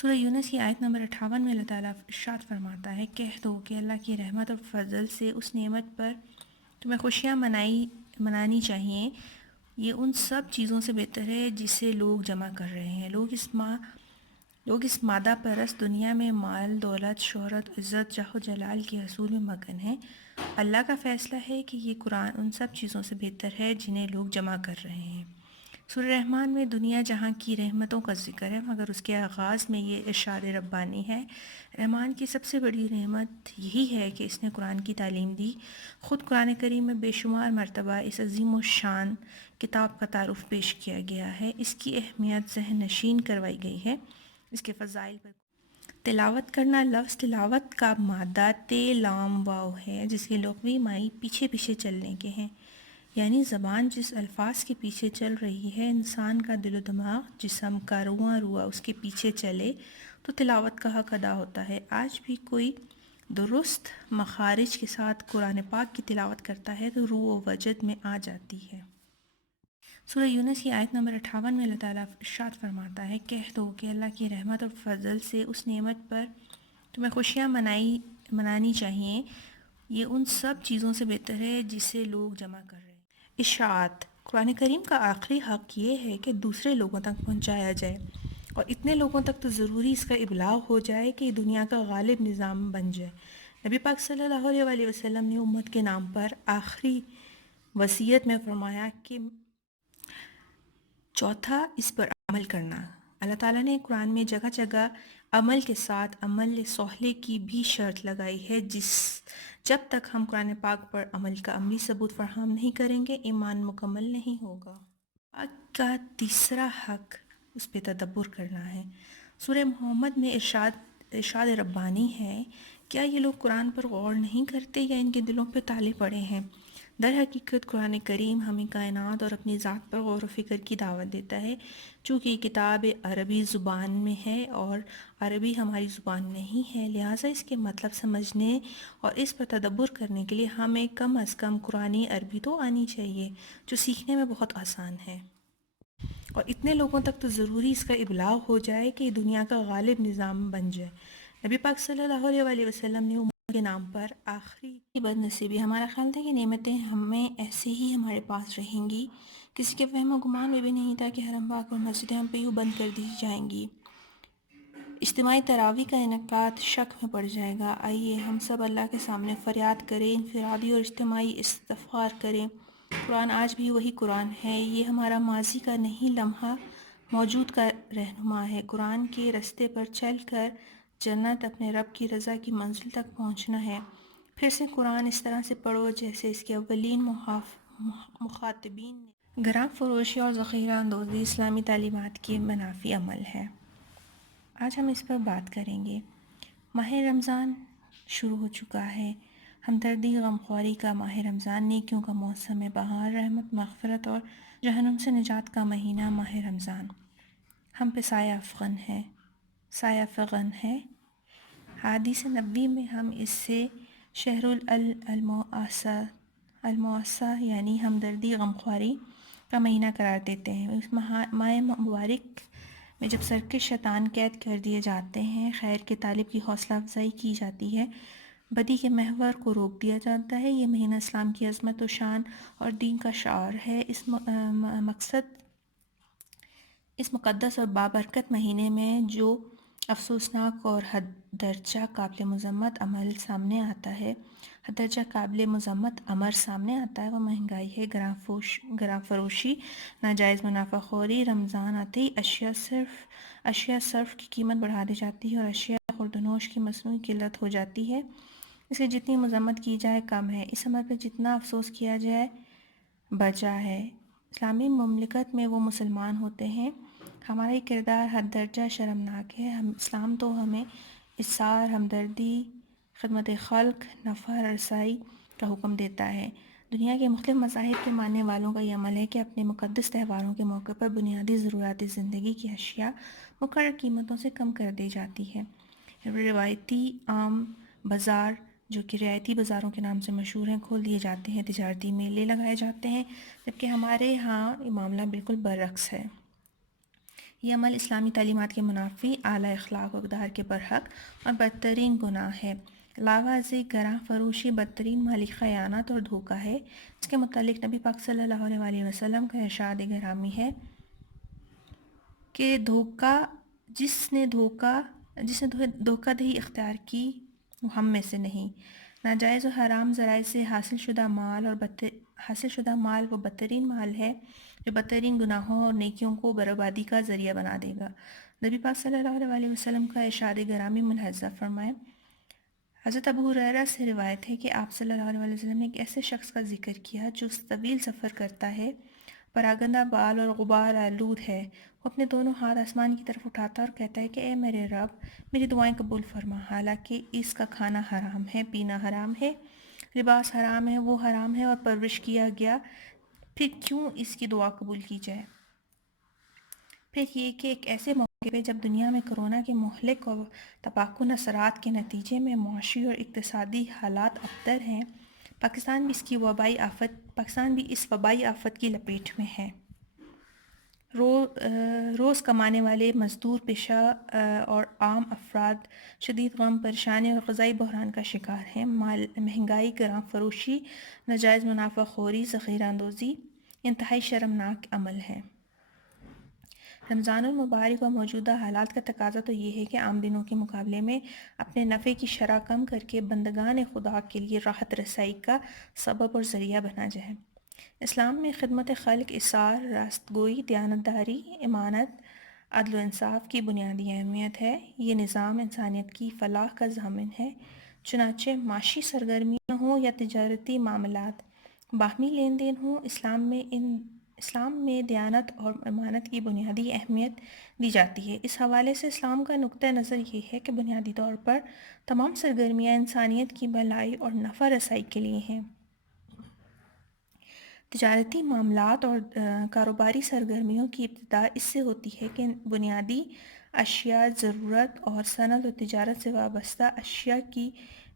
سورہ یونس کی آیت نمبر 58 میں اللہ تعالیٰ ارشاد فرماتا ہے، کہہ دو کہ اللہ کی رحمت اور فضل سے اس نعمت پر تمہیں خوشیاں منانی چاہیے، یہ ان سب چیزوں سے بہتر ہے جسے لوگ جمع کر رہے ہیں۔ لوگ اس مادہ پرست دنیا میں مال، دولت، شہرت، عزت، جاہ و جلال کے حصول میں مگن ہیں۔ اللہ کا فیصلہ ہے کہ یہ قرآن ان سب چیزوں سے بہتر ہے جنہیں لوگ جمع کر رہے ہیں۔ سورہ رحمان میں دنیا جہاں کی رحمتوں کا ذکر ہے، مگر اس کے آغاز میں یہ ارشاد ربانی ہے، رحمان کی سب سے بڑی رحمت یہی ہے کہ اس نے قرآن کی تعلیم دی۔ خود قرآن کریم میں بے شمار مرتبہ اس عظیم و شان کتاب کا تعارف پیش کیا گیا ہے، اس کی اہمیت ذہن نشین کروائی گئی ہے، اس کے فضائل پر تلاوت کرنا۔ لفظ تلاوت کا مادہ تے لام واو ہے، جس کے لغوی معنی پیچھے پیچھے چلنے کے ہیں، یعنی زبان جس الفاظ کے پیچھے چل رہی ہے، انسان کا دل و دماغ، جسم کا رواں روا اس کے پیچھے چلے تو تلاوت کا حق ادا ہوتا ہے۔ آج بھی کوئی درست مخارج کے ساتھ قرآن پاک کی تلاوت کرتا ہے تو روح و وجد میں آ جاتی ہے۔ سورہ یونس کی آیت نمبر 58 میں اللہ تعالیٰ ارشاد فرماتا ہے، کہہ دو کہ اللہ کی رحمت اور فضل سے اس نعمت پر تمہیں خوشیاں منانی چاہیے، یہ ان سب چیزوں سے بہتر ہے جسے لوگ جمع کر رہے ہیں۔ اشاعت: قرآن کریم کا آخری حق یہ ہے کہ دوسرے لوگوں تک پہنچایا جائے، اور اتنے لوگوں تک تو ضروری اس کا ابلاغ ہو جائے کہ یہ دنیا کا غالب نظام بن جائے۔ نبی پاک صلی اللہ علیہ وآلہ وسلم نے امت کے نام پر آخری وصیت میں فرمایا کہ چوتھا، اس پر عمل کرنا۔ اللہ تعالیٰ نے قرآن میں جگہ جگہ عمل کے ساتھ عمل صالح کی بھی شرط لگائی ہے، جب تک ہم قرآن پاک پر عمل کا عملی ثبوت فراہم نہیں کریں گے، ایمان مکمل نہیں ہوگا۔ پاک کا تیسرا حق اس پہ تدبر کرنا ہے۔ سورہ محمد میں ارشاد ربانی ہے، کیا یہ لوگ قرآن پر غور نہیں کرتے یا ان کے دلوں پہ تالے پڑے ہیں؟ در حقیقت قرآن کریم ہمیں کائنات اور اپنی ذات پر غور و فکر کی دعوت دیتا ہے۔ چونکہ یہ کتاب عربی زبان میں ہے اور عربی ہماری زبان نہیں ہے، لہٰذا اس کے مطلب سمجھنے اور اس پر تدبر کرنے کے لیے ہمیں کم از کم قرآنی عربی تو آنی چاہیے، جو سیکھنے میں بہت آسان ہے، اور اتنے لوگوں تک تو ضروری اس کا ابلاغ ہو جائے کہ یہ دنیا کا غالب نظام بن جائے۔ نبی پاک صلی اللہ علیہ وآلہ وسلم نے امت کے نام پر آخری بد نصیبی، ہمارا خیال تھا کہ نعمتیں ہمیں ایسے ہی ہمارے پاس رہیں گی، کسی کے وہم و گمان میں بھی نہیں تھا کہ حرم پاک اور مسجدیں ہم پہ یوں بند کر دی جائیں گی، اجتماعی تراویح کا انعقاد شک میں پڑ جائے گا۔ آئیے ہم سب اللہ کے سامنے فریاد کریں، انفرادی اور اجتماعی استغفار کریں۔ قرآن آج بھی وہی قرآن ہے، یہ ہمارا ماضی کا نہیں، لمحہ موجود کا رہنما ہے۔ قرآن کے رستے پر چل کر جنت، اپنے رب کی رضا کی منزل تک پہنچنا ہے۔ پھر سے قرآن اس طرح سے پڑھو جیسے اس کے اولین مخاطبین نے۔ گراں فروشی اور ذخیرہ اندوزی اسلامی تعلیمات کی منافی عمل ہے۔ آج ہم اس پر بات کریں گے۔ ماہ رمضان شروع ہو چکا ہے، ہمدردی غمخواری کا ماہ رمضان، نیکیوں کا موسم بہار، رحمت، مغفرت اور جہنم سے نجات کا مہینہ ماہ رمضان ہم پہ سایہ فغن ہے۔ حدیث نبوی میں ہم اس سے شہر المواساة یعنی ہمدردی غمخواری کا مہینہ قرار دیتے ہیں۔ اس ماہ مبارک میں جب سرکش شیطان قید کر دیے جاتے ہیں، خیر کے طالب کی حوصلہ افزائی کی جاتی ہے، بدی کے محور کو روک دیا جاتا ہے، یہ مہینہ اسلام کی عظمت و شان اور دین کا شعار ہے۔ اس مقدس اور بابرکت مہینے میں جو افسوسناک اور حد درجہ قابل مذمت امر سامنے آتا ہے، وہ مہنگائی ہے، گراں فروشی، ناجائز منافع خوری۔ رمضان آتے ہی اشیاء صرف کی قیمت بڑھا دی جاتی ہے اور اشیاء خورد و نوش کی مصنوعی قلت ہو جاتی ہے، اس لیے جتنی مذمت کی جائے کم ہے، اس امر پہ جتنا افسوس کیا جائے بجا ہے۔ اسلامی مملکت میں وہ مسلمان ہوتے ہیں، ہمارا یہ کردار حد درجہ شرمناک ہے۔ اسلام تو ہمیں اِثار، ہمدردی، خدمت خلق، نفع رسائی کا حکم دیتا ہے۔ دنیا کے مختلف مذاہب کے ماننے والوں کا یہ عمل ہے کہ اپنے مقدس تہواروں کے موقع پر بنیادی ضروریات زندگی کی اشیاء مقررہ قیمتوں سے کم کر دی جاتی ہے۔ روایتی عام بازار، جو کہ رعایتی بازاروں کے نام سے مشہور ہیں، کھول دیے جاتے ہیں، تجارتی میلے لگائے جاتے ہیں، جبکہ ہمارے ہاں یہ معاملہ بالکل برعکس ہے۔ یہ عمل اسلامی تعلیمات کے منافی، اعلیٰ اخلاق و اقدار کے برحق اور بدترین گناہ ہے۔ علاوہ ازیں گراں فروشی بدترین مالی خیانت اور دھوکہ ہے، اس کے متعلق نبی پاک صلی اللہ علیہ وآلہ وسلم کا ارشاد گرامی ہے کہ جس نے دھوکہ دہی اختیار کی وہ ہم میں سے نہیں۔ ناجائز و حرام ذرائع سے حاصل شدہ مال وہ بدترین مال ہے جو بدترین گناہوں اور نیکیوں کو بربادی کا ذریعہ بنا دے گا۔ نبی پاک صلی اللہ علیہ وآلہ وسلم کا ارشاد گرامی ملاحظہ فرمائیں۔ حضرت ابو ہریرہ سے روایت ہے کہ آپ صلی اللہ علیہ وسلم نے ایک ایسے شخص کا ذکر کیا جو طویل سفر کرتا ہے، پراگندہ بال اور غبار آلود ہے، وہ اپنے دونوں ہاتھ آسمان کی طرف اٹھاتا اور کہتا ہے کہ اے میرے رب، میری دعائیں قبول فرما، حالانکہ اس کا کھانا حرام ہے، پینا حرام ہے، لباس حرام ہے، وہ حرام ہے اور پرورش کیا گیا، پھر کیوں اس کی دعا قبول کی جائے؟ پھر یہ کہ ایک ایسے موقع پہ جب دنیا میں کرونا کے مہلک اور تباکن اثرات کے نتیجے میں معاشی اور اقتصادی حالات ابتر ہیں، پاکستان بھی اس وبائی آفت کی لپیٹ میں ہے۔ روز کمانے والے مزدور پیشہ اور عام افراد شدید غم، پریشانی اور غذائی بحران کا شکار ہیں۔ مہنگائی، گراں فروشی، ناجائز منافع خوری، ذخیرہ اندوزی انتہائی شرمناک عمل ہے۔ رمضان المبارک اور موجودہ حالات کا تقاضا تو یہ ہے کہ عام دنوں کے مقابلے میں اپنے نفع کی شرح کم کر کے بندگان خدا کے لیے راحت رسائی کا سبب اور ذریعہ بنا جائے۔ اسلام میں خدمت خلق، اثار، راست گوئی، دیانتداری، امانت، عدل و انصاف کی بنیادی اہمیت ہے۔ یہ نظام انسانیت کی فلاح کا ضامن ہے۔ چنانچہ معاشی سرگرمیاں ہوں یا تجارتی معاملات، باہمی لین دین ہوں، اسلام میں دیانت اور امانت کی بنیادی اہمیت دی جاتی ہے۔ اس حوالے سے اسلام کا نقطہ نظر یہ ہے کہ بنیادی طور پر تمام سرگرمیاں انسانیت کی بھلائی اور نفع رسائی کے لیے ہیں۔ تجارتی معاملات اور کاروباری سرگرمیوں کی ابتدا اس سے ہوتی ہے کہ بنیادی اشیاء، ضرورت اور صنعت و تجارت سے وابستہ اشیاء کی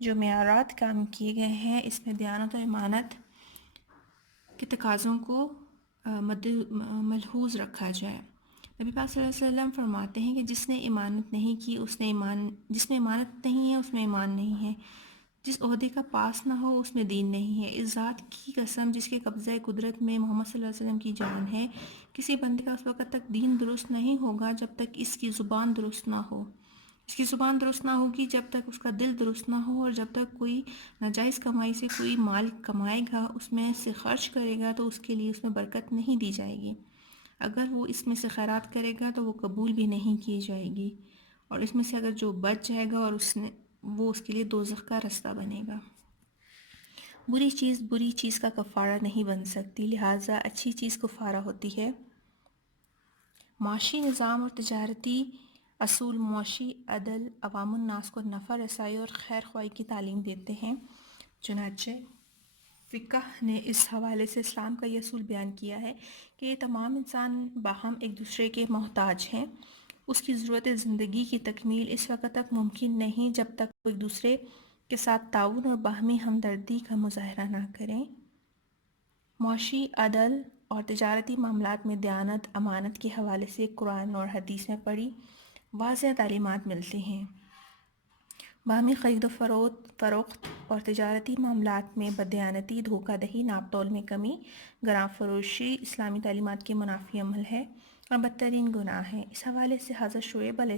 جو معیارات قائم کیے گئے ہیں، اس میں دیانت و امانت کے تقاضوں کو ملحوظ رکھا جائے۔ نبی پاک صلی اللہ علیہ وسلم فرماتے ہیں کہ جس میں امانت نہیں ہے اس میں ایمان نہیں ہے، جس عہدے کا پاس نہ ہو اس میں دین نہیں ہے۔ اس ذات کی قسم جس کے قبضہ قدرت میں محمد صلی اللہ علیہ وسلم کی جان ہے، کسی بندے کا اس وقت تک دین درست نہیں ہوگا جب تک اس کی زبان درست نہ ہو۔ اس کی زبان درست نہ ہوگی جب تک اس کا دل درست نہ ہو، اور جب تک کوئی ناجائز کمائی سے کوئی مال کمائے گا، اس میں سے خرچ کرے گا تو اس کے لیے اس میں برکت نہیں دی جائے گی۔ اگر وہ اس میں سے خیرات کرے گا تو وہ قبول بھی نہیں کی جائے گی، اور اس میں سے اگر جو بچ جائے گا اور وہ اس کے لیے دوزخ کا رستہ بنے گا۔ بری چیز کا کفارہ نہیں بن سکتی، لہٰذا اچھی چیز کفارہ ہوتی ہے۔ معاشی نظام اور تجارتی اصول معاشی عدل، عوام الناس کو نفع رسائی اور خیر خواہی کی تعلیم دیتے ہیں۔ چنانچہ فقہ نے اس حوالے سے اسلام کا یہ اصول بیان کیا ہے کہ تمام انسان باہم ایک دوسرے کے محتاج ہیں۔ اس کی ضرورت زندگی کی تکمیل اس وقت تک ممکن نہیں جب تک وہ ایک دوسرے کے ساتھ تعاون اور باہمی ہمدردی کا مظاہرہ نہ کریں۔ معاشی عدل اور تجارتی معاملات میں دیانت، امانت کے حوالے سے قرآن اور حدیث میں بڑی واضح تعلیمات ملتی ہیں۔ باہمی خرید و فروخت اور تجارتی معاملات میں بددیانتی، دھوکہ دہی، ناپ تول میں کمی، گراں فروشی اسلامی تعلیمات کے منافی عمل ہے اور بدترین گناہ ہے۔ اس حوالے سے حضرت شعیب علیہ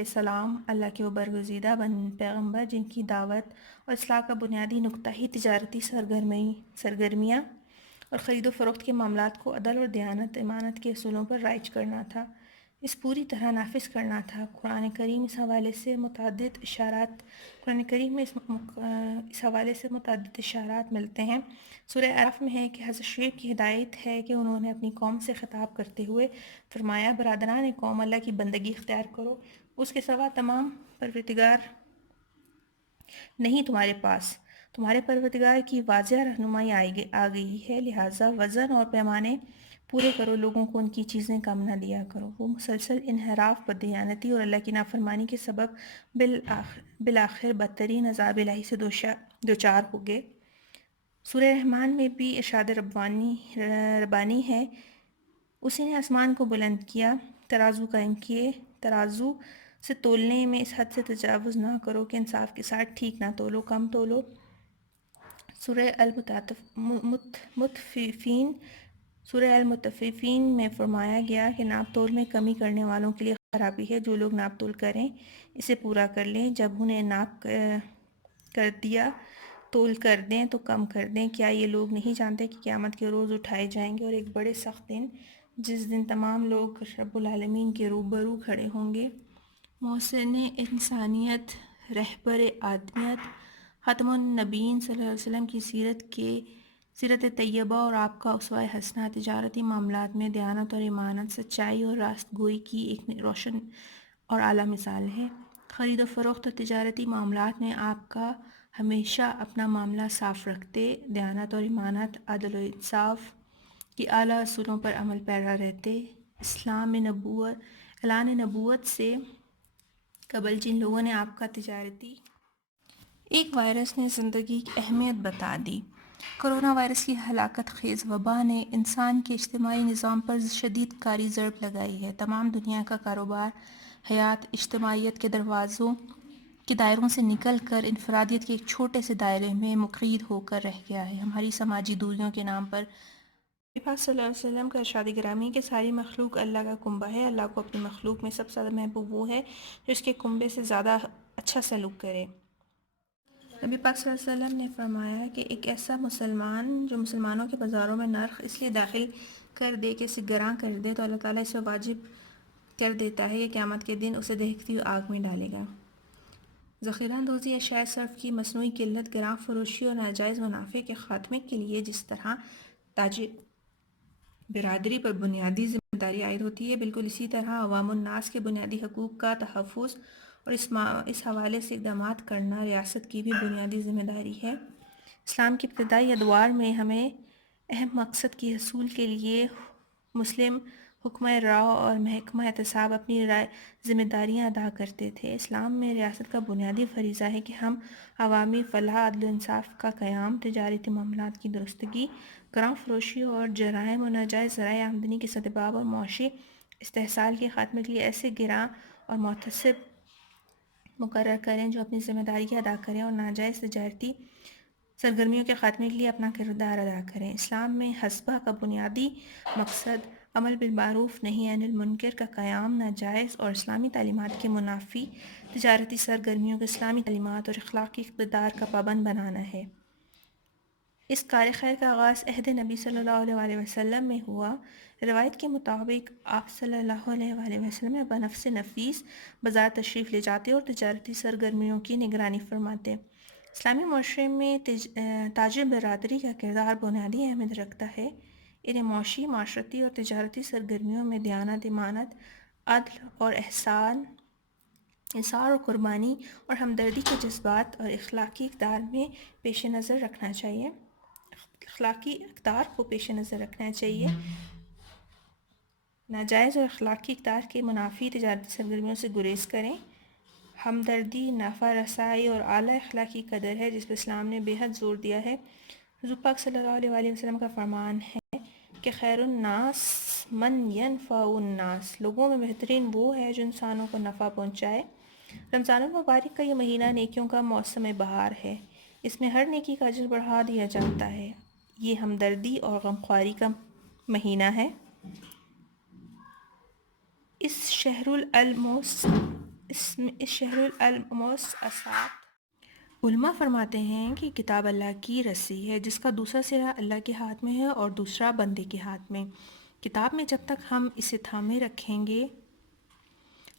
السلام اللہ کے وہ برگزیدہ پیغمبر جن کی دعوت اور اصلاح کا بنیادی نقطہ ہی تجارتی سرگرمیاں اور خرید و فروخت کے معاملات کو عدل اور دیانت، امانت کے اصولوں پر رائج کرنا تھا، اس پوری طرح نافذ کرنا تھا۔ قرآن کریم اس حوالے سے متعدد اشارات ملتے ہیں۔ سورہ اعراف میں ہے کہ حضرت شعیب کی ہدایت ہے کہ انہوں نے اپنی قوم سے خطاب کرتے ہوئے فرمایا، برادران قوم، اللہ کی بندگی اختیار کرو، اس کے سوا تمام پروردگار نہیں تمہارے پاس، تمہارے پروردگار کی واضح رہنمائی آ گئی ہے، لہٰذا وزن اور پیمانے پورے کرو، لوگوں کو ان کی چیزیں کم نہ دیا کرو۔ وہ مسلسل انحراف، بددیانتی اور اللہ کی نافرمانی کے سبب بالآخر بدترین عذاب الہی سے دوچار ہو گئے۔ سورہ رحمان میں بھی ارشاد ربانی ہے، اسی نے آسمان کو بلند کیا، ترازو قائم کیے، ترازو سے تولنے میں اس حد سے تجاوز نہ کرو کہ انصاف کے ساتھ ٹھیک نہ تولو، کم تولو۔ سورہ متففین سورہ المطففین میں فرمایا گیا کہ ناپ تول میں کمی کرنے والوں کے لیے خرابی ہے۔ جو لوگ ناپ تول کریں اسے پورا کر لیں، جب انہیں ناپ کر دیا تول کر دیں تو کم کر دیں۔ کیا یہ لوگ نہیں جانتے کہ قیامت کے روز اٹھائے جائیں گے، اور ایک بڑے سخت دن جس دن تمام لوگ رب العالمین کے روبرو کھڑے ہوں گے۔ محسن انسانیت، رہبر آدمیت، ختم النبیین صلی اللہ علیہ وسلم کی سیرت طیبہ اور آپ کا اسوہ حسنہ تجارتی معاملات میں دیانت اور امانت، سچائی اور راست گوئی کی ایک روشن اور اعلیٰ مثال ہے۔ خرید و فروخت اور تجارتی معاملات میں آپ کا ہمیشہ اپنا معاملہ صاف رکھتے، دیانت اور امانت، عدل و انصاف کی اعلیٰ اصولوں پر عمل پیرا رہتے۔ اعلان نبوت سے قبل جن لوگوں نے آپ کا تجارتی ایک وائرس نے زندگی کی اہمیت بتا دی۔ کرونا وائرس کی ہلاکت خیز وبا نے انسان کے اجتماعی نظام پر شدید کاری ضرب لگائی ہے۔ تمام دنیا کا کاروبار، حیات، اجتماعیت کے دائروں سے نکل کر انفرادیت کے ایک چھوٹے سے دائرے میں مقید ہو کر رہ گیا ہے۔ ہماری سماجی دوریوں کے نام پر نبی پاک صلی اللہ علیہ وسلم کا ارشاد گرامی کہ ساری مخلوق اللہ کا کنبہ ہے۔ اللہ کو اپنی مخلوق میں سب سے زیادہ محبوب وہ ہے جو اس کے کنبے سے زیادہ اچھا سلوک کرے۔ نبی پاک صلی اللہ علیہ وسلم نے فرمایا کہ ایک ایسا مسلمان جو مسلمانوں کے بازاروں میں نرخ اس لیے داخل کر دے کہ اسے گراں کر دے تو اللہ تعالیٰ اسے واجب کر دیتا ہے کہ قیامت کے دن اسے دہکتی ہوئی آگ میں ڈالے گا۔ ذخیرہ اندوزی، اشیاء صرف کی مصنوعی قلت، گراں فروشی اور ناجائز منافع کے خاتمے کے لیے جس طرح تاجر برادری پر بنیادی ذمہ داری عائد ہوتی ہے، بالکل اسی طرح عوام الناس کے بنیادی حقوق کا تحفظ اور اس حوالے سے اقدامات کرنا ریاست کی بھی بنیادی ذمہ داری ہے۔ اسلام کی ابتدائی ادوار میں ہمیں اہم مقصد کی حصول کے لیے مسلم حکمہ راؤ اور محکمہ احتساب اپنی ذمہ داریاں ادا کرتے تھے۔ اسلام میں ریاست کا بنیادی فریضہ ہے کہ ہم عوامی فلاح، عدل و انصاف کا قیام، تجارتی معاملات کی درستگی، گراں فروشی اور جرائم و ناجائز ذرائع آمدنی کی سدباب اور معاشی استحصال کے خاتمے کے لیے ایسے گراں اور محتسب مقرر کریں جو اپنی ذمہ داری ادا کریں اور ناجائز تجارتی سرگرمیوں کے خاتمے کے لیے اپنا کردار ادا کریں۔ اسلام میں حسبہ کا بنیادی مقصد امر بالمعروف نہی عن المنکر کا قیام، ناجائز اور اسلامی تعلیمات کے منافی تجارتی سرگرمیوں کو اسلامی تعلیمات اور اخلاقی اقتدار کا پابند بنانا ہے۔ اس کار خیر کا آغاز عہد نبی صلی اللہ علیہ وسلم میں ہوا۔ روایت کے مطابق آپ صلی اللہ علیہ وسلم بنفس نفیس بازار تشریف لے جاتے اور تجارتی سرگرمیوں کی نگرانی فرماتے۔ اسلامی معاشرے میں تاجر برادری کا کردار بنیادی اہمیت رکھتا ہے۔ انہیں معاشی، معاشرتی اور تجارتی سرگرمیوں میں دیانت، امانت، عدل اور احسان، اثار اور قربانی اور ہمدردی کے جذبات اور اخلاقی اقدار کو پیش نظر رکھنا چاہیے۔ ناجائز اور اخلاقی اقدار کے منافی تجارتی سرگرمیوں سے گریز کریں۔ ہمدردی، نفع رسائی اور اعلیٰ اخلاقی قدر ہے جس پر اسلام نے بے حد زور دیا ہے۔ حضور پاک صلی اللہ علیہ وسلم کا فرمان ہے کہ خیر الناس من ینفع الناس، لوگوں میں بہترین وہ ہے جو انسانوں کو نفع پہنچائے۔ رمضان المبارک کا یہ مہینہ نیکیوں کا موسم بہار ہے۔ اس میں ہر نیکی کا اجر بڑھا دیا جاتا ہے۔ یہ ہمدردی اور غمخواری کا مہینہ ہے۔ اس شہر الموسعات علماء فرماتے ہیں کہ کتاب اللہ کی رسی ہے جس کا دوسرا سرا اللہ کے ہاتھ میں ہے اور دوسرا بندے کے ہاتھ میں۔ کتاب میں جب تک ہم اسے تھامے رکھیں گے،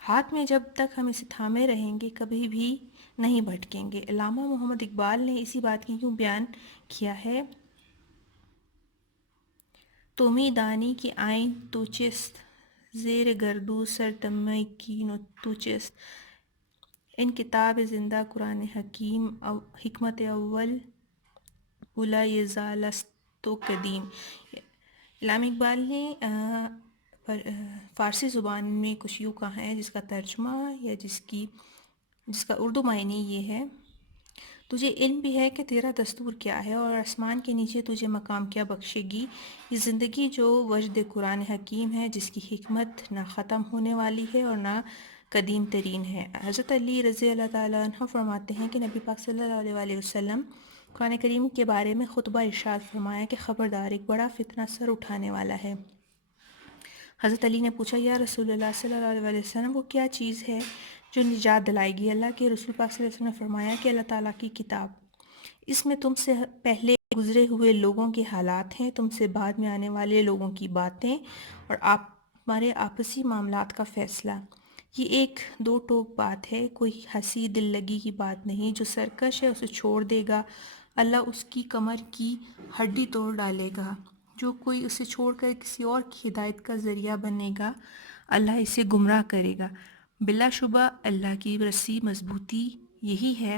ہاتھ میں جب تک ہم اسے تھامے رہیں گے، کبھی بھی نہیں بھٹکیں گے۔ علامہ محمد اقبال نے اسی بات کی یوں بیان کیا ہے: تو می دانی کہ آئین تو چست، زیر گردو سر تمہ کین تو چست۔ ان کتاب زندہ قرآن حکیم، حکمت اول بلا یزالست تو قدیم۔ علامہ اقبال نے فارسی زبان میں کچھ یوں کہا ہے جس کا ترجمہ یا جس کا اردو معنی یہ ہے: تجھے علم بھی ہے کہ تیرا دستور کیا ہے اور آسمان کے نیچے تجھے مقام کیا بخشے گی. یہ زندگی جو وجد قرآن حکیم ہے، جس کی حکمت نہ ختم ہونے والی ہے اور نہ قدیم ترین ہے. حضرت علی رضی اللہ تعالیٰ عنہ فرماتے ہیں کہ نبی پاک صلی اللہ علیہ وسلم قرآن کریم کے بارے میں خطبہ ارشاد فرمایا کہ خبردار، ایک بڑا فتنہ سر اٹھانے والا ہے. حضرت علی نے پوچھا، یا رسول اللہ صلی اللہ علیہ وسلم، وہ کیا چیز ہے جو نجات دلائے گی؟ اللہ کے رسول پاک صلی اللہ علیہ وسلم نے فرمایا کہ اللہ تعالیٰ کی کتاب. اس میں تم سے پہلے گزرے ہوئے لوگوں کے حالات ہیں، تم سے بعد میں آنے والے لوگوں کی باتیں اور ہمارے آپسی معاملات کا فیصلہ. یہ ایک دو ٹوک بات ہے، کوئی ہنسی دل لگی کی بات نہیں. جو سرکش ہے اسے چھوڑ دے گا، اللہ اس کی کمر کی ہڈی توڑ ڈالے گا. جو کوئی اسے چھوڑ کر کسی اور کی ہدایت کا ذریعہ بنے گا، اللہ اسے گمراہ کرے گا. بلا شبہ اللہ کی رسی مضبوطی یہی ہے،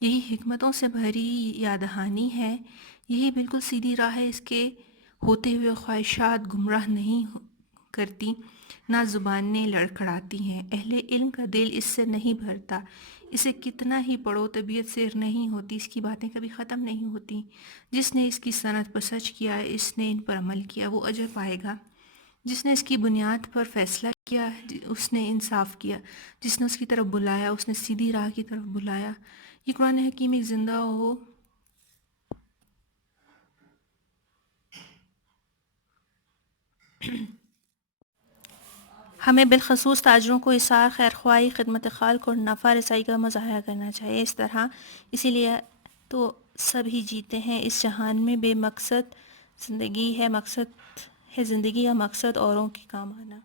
یہی حکمتوں سے بھری یاد دہانی ہے، یہی بالکل سیدھی راہ ہے. اس کے ہوتے ہوئے خواہشات گمراہ نہیں کرتی، نہ زبانیں لڑکھڑاتی ہیں. اہل علم کا دل اس سے نہیں بھرتا، اسے کتنا ہی پڑھو طبیعت سیر نہیں ہوتی، اس کی باتیں کبھی ختم نہیں ہوتی. جس نے اس کی صنعت پر سچ کیا، اس نے ان پر عمل کیا، وہ اجر پائے گا. جس نے اس کی بنیاد پر فیصلہ کیا، اس نے انصاف کیا. جس نے اس کی طرف بلایا، اس نے سیدھی راہ کی طرف بلایا. یہ قرآن حکیم ایک زندہ ہو ہمیں بالخصوص تاجروں کو اثار، خیرخواہی، خدمت خلق اور نفع رسائی کا مظاہرہ کرنا چاہیے. اس طرح اسی لیے تو سب ہی جیتے ہیں اس جہان میں. بے مقصد زندگی ہے، مقصد ہے زندگی کا مقصد اوروں کے کام آنا.